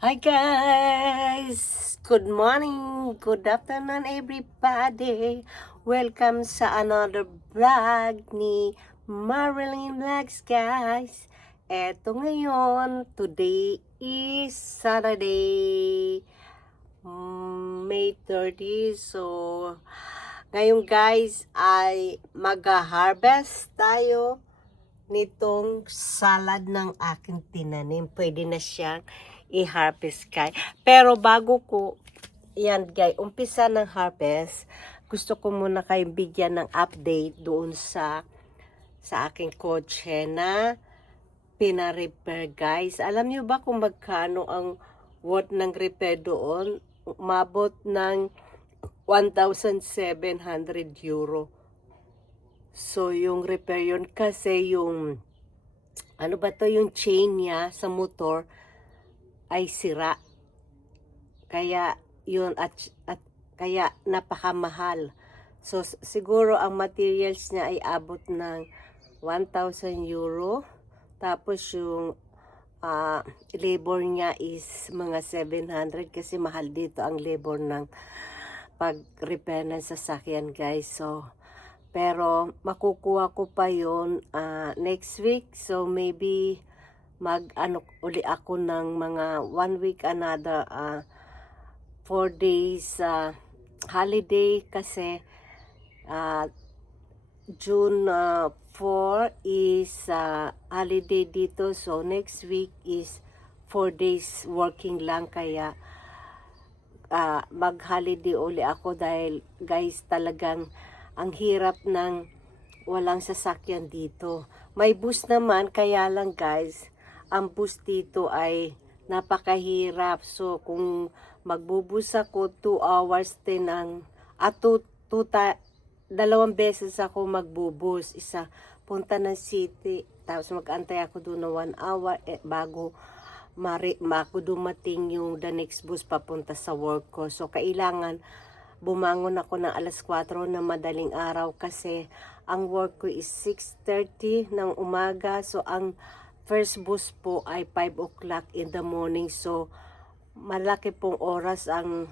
Hi guys! Good morning, good afternoon everybody! Welcome sa another vlog ni Marilyn Vlogs guys! Eto ngayon, today is Saturday, May 30. So, ngayon guys ay mag-harvest tayo nitong salad ng aking tinanim. Pwede na siyang i-harvest guys. Pero bago ko yan guys, umpisa ng harvest, gusto ko muna kayong bigyan ng update doon sa aking kotse na pina-repair guys. Alam niyo ba kung magkano ang worth ng repair doon? Umabot ng 1,700 euro. So, yung repair yun kasi yung, ano ba to, yung chain niya sa motor ay sira. Kaya, yun, at kaya napakamahal. So, siguro ang materials niya ay abot ng 1,000 euro. Tapos yung labor niya is mga 700 kasi mahal dito ang labor ng pag-repair ng sasakyan guys. So, pero makukuha ko pa yon next week. So maybe mag-ano uli ako ng mga 1 week, another 4 days holiday kasi June 4 is holiday dito. So next week is 4 days working lang, kaya mag-holiday uli ako dahil guys talagang ang hirap ng walang sasakyan dito. May bus naman, kaya lang guys, ang bus dito ay napakahirap. So kung magbubus ako 2 hours din ang dalawang beses ako magbubus. Isa punta ng city, tapos mag-antay ako doon na 1 hour bago dumating yung the next bus papunta sa work ko. So kailangan bumangon ako ng alas 4 na madaling araw kasi ang work ko is 6:30 ng umaga. So ang first bus po ay 5 o'clock in the morning. So malaki pong oras ang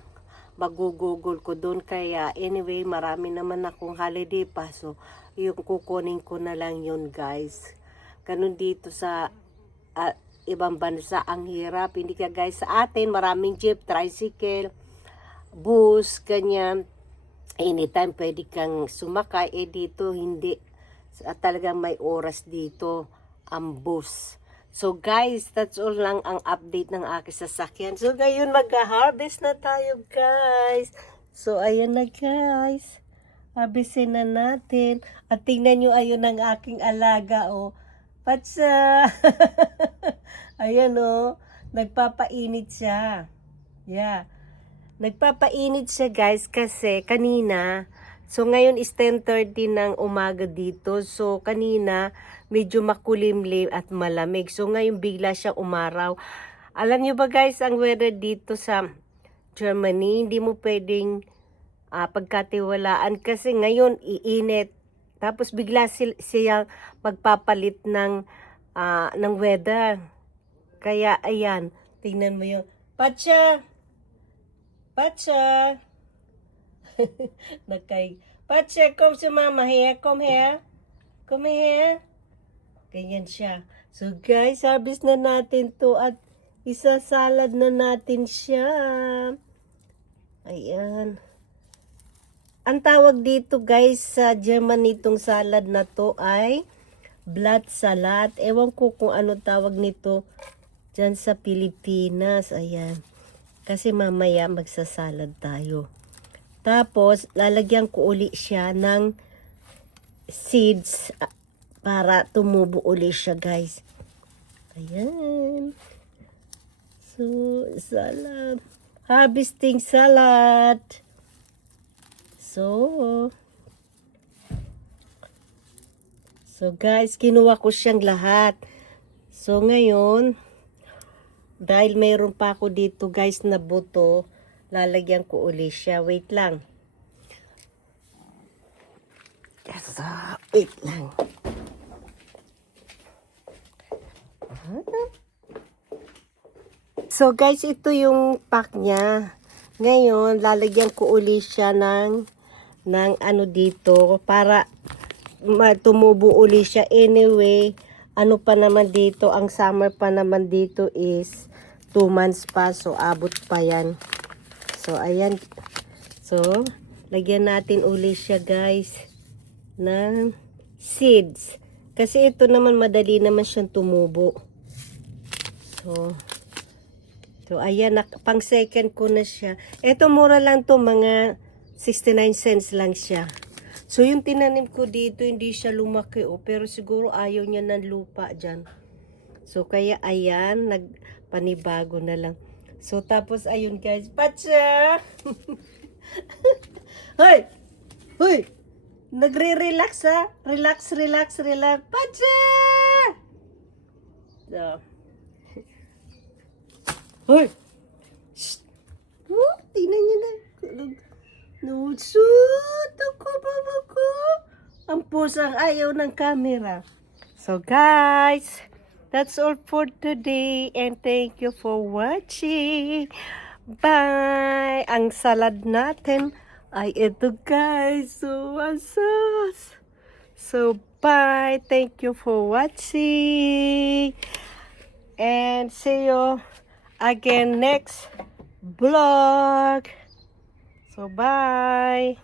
magugugol ko doon. Kaya anyway, marami naman akong holiday pa. So yung kukunin ko na lang yun guys. Ganun dito sa ibang bansa, ang hirap. Hindi ka guys, sa atin maraming jeep, tricycle, bus, ganyan. Anytime pwede kang sumakay. Dito hindi. Talagang may oras dito ang bus. So guys, that's all lang ang update ng aking sasakyan. So ngayon mag-harvest na tayo guys. So ayan na guys. Harvestin na natin. At tingnan nyo, ayun ang aking alaga oh. Patsa! Ayan oh. Nagpapainit siya. Yeah. Nagpapainit siya guys kasi kanina, so ngayon is 10:30 ng umaga dito. So kanina medyo makulimlim at malamig. So ngayon bigla siyang umaraw. Alam niyo ba guys, ang weather dito sa Germany, hindi mo pwedeng pagkatiwalaan kasi ngayon iinit. Tapos bigla siya magpapalit ng weather. Kaya ayan, tingnan mo yun. Pacha! Pacha! Pacha, come to mama here. Come here. Come here. Ganyan siya. So guys, harvest na natin to at isasalad na natin siya. Ayan. Ang tawag dito guys sa Germany itong salad na to ay blood salad. Ewan ko kung ano tawag nito dyan sa Pilipinas. Ayan. Kasi mamaya magsasalad tayo. Tapos, lalagyan ko uli siya ng seeds para tumubo uli siya, guys. Ayan. So, salad. Harvesting salad. So, guys, kinuha ko siyang lahat. So, ngayon, dahil mayroon pa ako dito guys na buto, lalagyan ko uli siya. Wait lang. Yes, wait lang. So guys, ito yung pack niya. Ngayon, lalagyan ko uli siya ng ano dito para tumubo uli siya. Anyway, ano pa naman dito, ang summer pa naman dito is 2 months pa. So, abot pa yan. So, ayan. So, lagyan natin uli siya guys ng seeds. Kasi ito naman madali naman siyang tumubo. So ayan, pang second ko na siya. Ito mura lang to, mga 69 cents lang siya. So yung tinanim ko dito, hindi siya lumaki pero siguro ayaw niya ng lupa dyan. So kaya ayan, nagpanibago na lang. So tapos ayun guys, Patsa! Hoy! Hoy! Nagre-relax ha? Relax, relax, relax. Patsa! So, hoy! Shh! Oh, tingnan niyo na. Nusut ako, baba ko. Ang pusang ayaw ng camera. So guys, that's all for today. And thank you for watching. Bye! Ang salad natin ay ito guys. So, asas. So, bye. Thank you for watching. And see you again next vlog. So bye.